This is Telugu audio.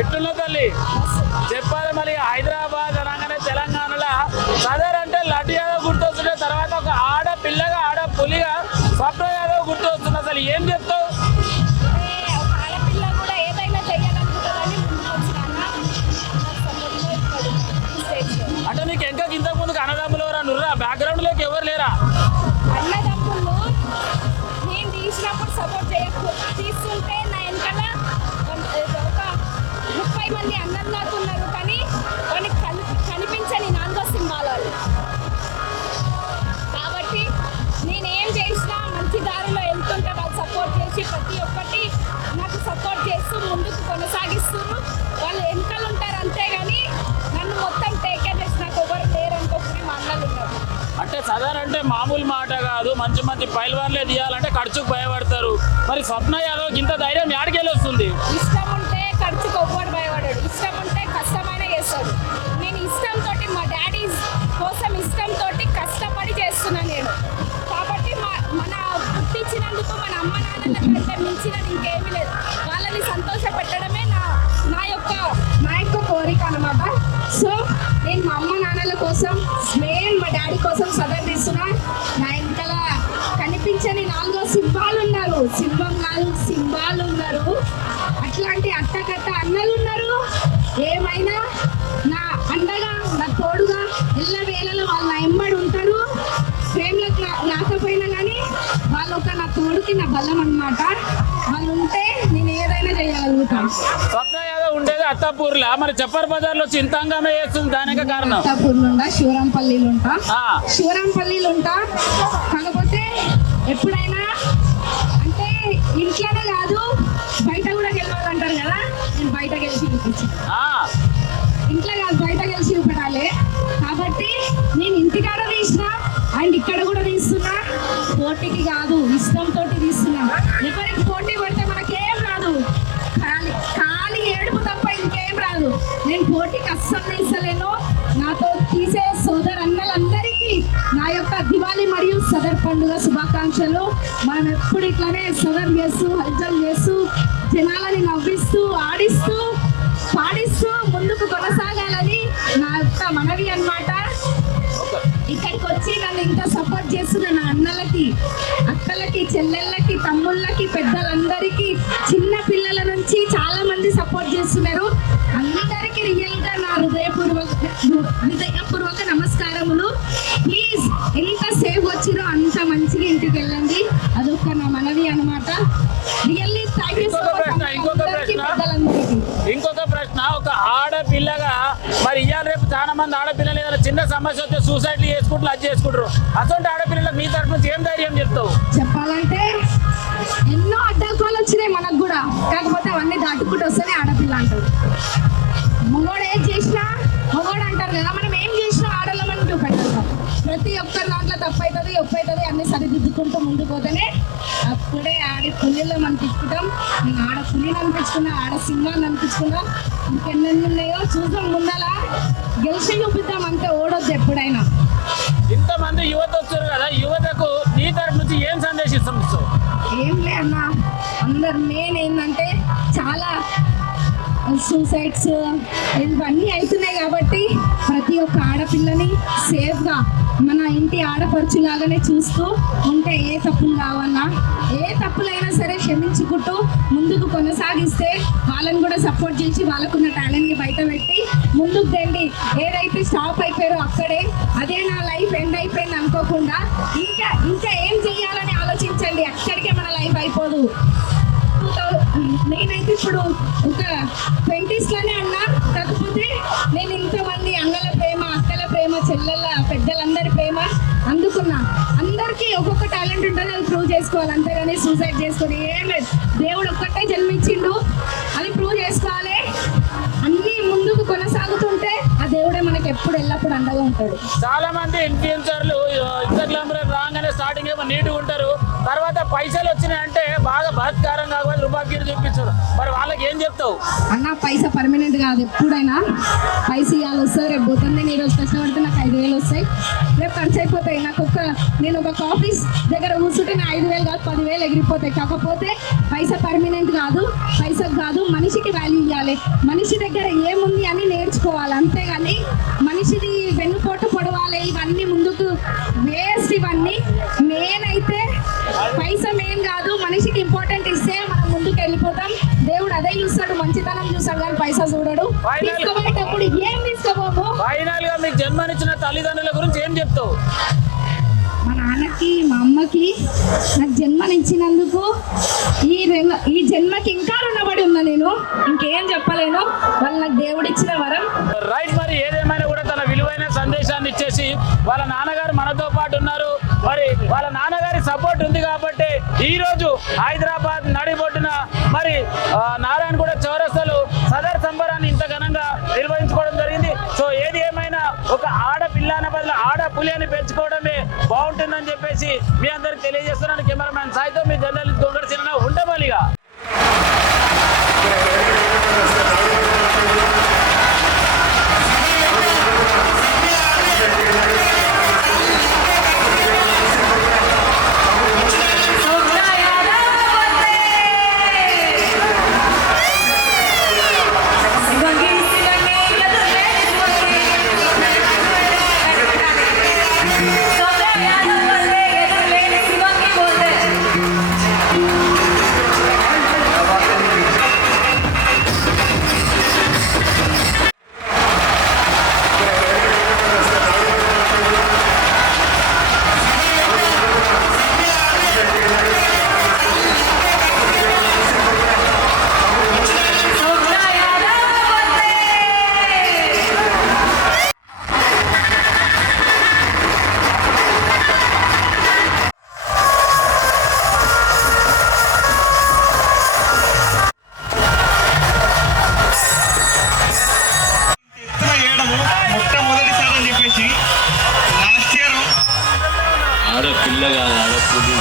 ఎట్లున్నా తల్లి చెప్పాలి. మరి హైదరాబాద్ అనగానే తెలంగాణలో సదర్ అంటే లడ్డు యాదవ్ గుర్తొస్తుండే, తర్వాత ఒక ఆడపిల్లగా ఆడపులిగా స్వప్న యాదవ్ గుర్తొస్తుంది. అసలు ఏం చెప్తావు? అంటే నీకు ఇంకా ఇంతకు ముందుకు అన్నదమ్ములు ఎవరా నుర్రా బ్యాక్గ్రౌండ్ లోకి ఎవరు లేరా? అన్నదమ్ములు నేను తీసినప్పుడు సపోర్ట్ తీస్తుంటే నా వెనకాల ఒక 30 మంది అన్నలు నాకు ఉన్నారు, కానీ వాళ్ళకి కనిపించని నాలుగో సింహాలు. కాబట్టి నేనేం చేసినా మంచి దారిలో వెళ్తుంటే వాళ్ళు సపోర్ట్ చేసి ప్రతి ఒక్కటి నాకు సపోర్ట్ చేస్తూ ముందుకు కొనసాగిస్తున్నారు. వాళ్ళు వెనకాల ఉంటారు అంతేగాని నన్ను మొత్తం టేక్ కేర్ చేసి నాకు ఎవరు లేరు అనుకోకుండా మా అన్నలు ఉన్నారు. అంటే సదర్ అంటే మామూలు మాట కాదు, మంచి మంచి పైల్వాన్లే తీయాలంటే ఖర్చుకు భయపడతారు. మరి స్వప్న యాదవ్ ఇంత ధైర్యం యాడికెళ్ళి వస్తుంది? ఇష్టం ఉంటే ఖర్చుకు ఒవ్వడు భయపడాడు, ఇష్టం ఉంటే కష్టమైన చేస్తాడు. నేను ఇష్టంతో మా డాడీ కోసం ఇష్టంతో కష్టపడి చేస్తున్నాను నేను. కాబట్టి మన పుట్టించినందుకు మన అమ్మ నాన్నల కంటే మించినది ఇంకేమీ లేదు. వాళ్ళని సంతోష పెట్టడమే నా యొక్క కోరిక అన్నమాట. సో నేను మా అమ్మ నాన్నల కోసం మెయిన్ మా డాడీ కోసం సదర్ తీస్తున్నా. నా వెనకాల కనిపించని 4 సింహాలు ఉన్నారు, సింహం కాదు సింహాలు ఉన్నారు. అట్లాంటి అట్టకట్ట అన్నలు ఉన్నారు. ఏమైనా నా అండగా నా తోడుగా ఎల్ల వేళలో వాళ్ళు నా ఎంబడి ఉంటారు. ప్రేమలకు రాకపోయినా కానీ వాళ్ళు నా తోడుకి నా బలం అన్నమాట. వాళ్ళు ఉంటే నేను ఏదైనా చేయగలుగుతాను. స్వప్న యాదవ్ ఉండేది అత్తాపూర్లా, మరి చెప్పర్ బజార్ లో చింతాంగమే చేస్తుంది, దానికి కారణం? అత్తాపూర్లో ఉంటా, శివరాంపల్లిలో ఉంటా. కాకపోతే ఎప్పుడైనా అంటే ఇంట్లోనే కాదు బయట కూడా గెలవాలంటారు కదా, నేను బయట గెలిచి చూపించాను. ఇంట్లో కాదు బయట గెలిచి చూపెట్టాలి. కాబట్టి నేను ఇంటికాడ తీసిన అండ్ ఇక్కడ కూడా తీస్తున్నా. పోటీకి కాదు, ఇష్టంతో తీస్తున్నా. ఎవరికి పోటీ పడితే మనకేం రాదు, ఖాళీ ఏడుపు తప్ప ఇంకేం రాదు. నేను పోటీకి అస్సలు తీసలేను. నాతో తీసే సోదరు అన్నలందరికీ నా యొక్క దివాళీ మరియు సదర్ పండుగ శుభాకాంక్షలు. మనం ఎప్పుడు ఇట్లానే సదర్ చేస్తూ హల్చల్ చేస్తూ జనాలని నవ్విస్తూ ఆడిస్తూ పాడిస్తూ ముందుకు కొనసాగాలని నా యొక్క మనవి అన్నమాట. ఇక్కడికి వచ్చి నన్ను ఇంత సపోర్ట్ చేస్తున్న నా అన్నలకి, అక్కలకి, చెల్లెళ్ళకి, తమ్ముళ్ళకి, పెద్దలందరికీ, చిన్న పిల్లల నుంచి చాలా మంది సపోర్ట్ చేస్తున్నారు. అందరికీ రియల్గా నా హృదయపూర్వక నమస్కారములు. ప్లీజ్ ఎంత సేఫ్ వచ్చిరో అంత మంచిగా ఇంటికి వెళ్ళండి, అదొక నా మనవి అన్నమాట. Really thank you so much. ఇంకొక ప్రశ్న, ఒక ఆడపిల్లగా మరి ఇవాళ రేపు చాలా మంది ఆడపిల్లలు ఏదైనా చిన్న సమస్య వస్తే సూసైడ్ చేసుకుంటారు, అది చేసుకుంటారు. అటువంటి ఆడపిల్లలకు మీ తరఫు నుంచి ఏం ధైర్యం చెప్తావు? చెప్పాలంటే ఎన్నో అడ్డంకులు వచ్చినాయి మనకు కూడా, కాకపోతే అవన్నీ దాటుకుంటూ వస్తేనే ఆడపిల్ల అంటారు. మగోడు ఏం చేసినా మగోడు అంటారు కదా, మనం ఏం చేసినా ఆడలేమని చూపెట్టాం. ప్రతి ఒక్కరి దాంట్లో తప్పు అవుతుంది, ఒప్పు అవుతుంది, అన్ని సరిదిద్దుకుంటూ ముందుకు పోతేనే అప్పుడే ఆడి పులిలో అనిపించుకుంటాం. నేను ఆడ పులిని అనిపించుకున్నా, ఆడ సింహాన్ని అనిపించుకున్నా. ఇంకెన్నెన్ని ఉన్నాయో చూద్దాం, ముందలా గెలిచి చూపిద్దాం అంతే, ఓడొద్దు ఎప్పుడైనా. ఇంతమంది యువత వచ్చారు కదా, యువతకు నీ తరఫు నుంచి ఏం సందేశిస్తాం? ఏం లే అన్న, అందరు మెయిన్ ఏంటంటే చాలా సూసైడ్స్ ఇవన్నీ అవుతున్నాయి. కాబట్టి ప్రతి ఒక్క ఆడపిల్లని సేఫ్గా మన ఇంటి ఆడపడుచులాగానే చూస్తూ ఉంటే ఏ తప్పులు కావన్నా, ఏ తప్పులైనా సరే క్షమించుకుంటూ ముందుకు కొనసాగిస్తే వాళ్ళని కూడా సపోర్ట్ చేసి వాళ్ళకున్న టాలెంట్ని బయట పెట్టి ముందుకు రండి. ఏదైతే స్టాప్ అయిపోయారో అక్కడే, అదే నా లైఫ్ ఎండ్ అయిపోయింది అనుకోకుండా ఇంకా ఏం చేయాలని ఆలోచించండి. అక్కడికే మన లైఫ్ అయిపోదు. నేనైతే ఇప్పుడు ఒక 20s లోనే అన్నా, కాకపోతే నేను ఇంతమంది అన్నల ప్రేమ, అక్కల ప్రేమ, చెల్లెళ్ళ పెద్దలందరి ప్రేమ అందుకున్నా. అందరికీ ఒక్కొక్క టాలెంట్ ఉంటుంది, అది ప్రూవ్ చేసుకోవాలి. అంతేగాని సూసైడ్ చేసుకొని ఏం లేదు. దేవుడు ఒక్కటే జన్మించిండు, అది ప్రూవ్ చేసుకోవాలి. అన్నీ ముందుకు కొనసాగుతుంటే ఆ దేవుడే మనకి ఎప్పుడు ఎల్లప్పుడు అండగా ఉంటాడు. చాలా మంది ఇన్ఫ్లుయెన్సర్లు ఇన్స్టాగ్రామ్ లో రాగానే స్టార్టింగ్ ఏమో నీట్గా ఉంటారు, తర్వాత పైసలు వచ్చినాయంటే బాగా బలాత్కారం కాకపోతే రూపాయికి చూపించారు. మరి వాళ్ళకి ఏం చెప్తావు? అన్న పైసా పర్మనెంట్ కాదు, ఎప్పుడైనా పైసా ఇవ్వాలి వస్తుంది. రేపు పోతుంది, నేను ఈరోజు కష్టపడితే నాకు 5,000 వస్తాయి, రేపు ఖర్చు అయిపోతాయి. నేను ఒక ఆఫీస్ దగ్గర కూర్చుంటే నా 5,000 కాదు 10,000 ఎగిరిపోతాయి. కాకపోతే పైసా పర్మనెంట్ కాదు, పైసకు కాదు, మనిషికి వాల్యూ ఇవ్వాలి. మనిషి దగ్గర ఏముంది అని నేర్చుకోవాలి, అంతేగాని మనిషిది వెన్నుపోటు పొడవాలి ఇవన్నీ ముందుకు వేస్ట్. ఇవన్నీ మెయిన్ అయితే పైసా మెయిన్ కాదు, మనిషికి ఇంపార్టెంట్ ఇస్తే మనం ముందుకు వెళ్ళిపోతాం. దేవుడు అదే చూస్తాడు, మంచితనం చూస్తాడు, కానీ పైసా చూడడు. తీసుకోబోయేటప్పుడు ఏం తీసుకోబోము. ఫైనల్ గా మీకు జన్మనిచ్చిన తల్లిదండ్రుల గురించి ఏం చెప్తావు? మా నాన్నకి మా అమ్మకి నాకు జన్మనిచ్చినందుకు ఈ జన్మకి ఇంకా రుణపడి ఉన్నా. నేను ఇంకేం చెప్పలేను, వాళ్ళు నాకు దేవుడు ఇచ్చిన వరం. రైట్. మరి ఏదేమైనా కూడా తన విలువైన సందేశాన్ని ఇచ్చేసి వాళ్ళ నాన్నగారు మనతో పాటు ఉన్నారు. మరి వాళ్ళ నాన్నగారి సపోర్ట్ ఉంది కాబట్టి ఈ రోజు హైదరాబాద్ నడిబొడ్డున మరి నారాయణగూడ చౌరస్తాలో సదర్ సంబరాన్ని ఇంత ఘనంగా నిర్వహించుకోవడం జరిగింది. సో ఏది ఏమైనా ఒక ఆడపిల్లన బదులు ఆడ పులి అని పెంచుకోవడమే బాగుంటుందని చెప్పేసి మీ అందరికి తెలియజేస్తున్నాను. కెమెరామ్యాన్ సాయితో మీ జర్నలిస్ట్ గోంగడి చిన్న ఉండమలిగా. ఆడపిల్లగా ఆడపులి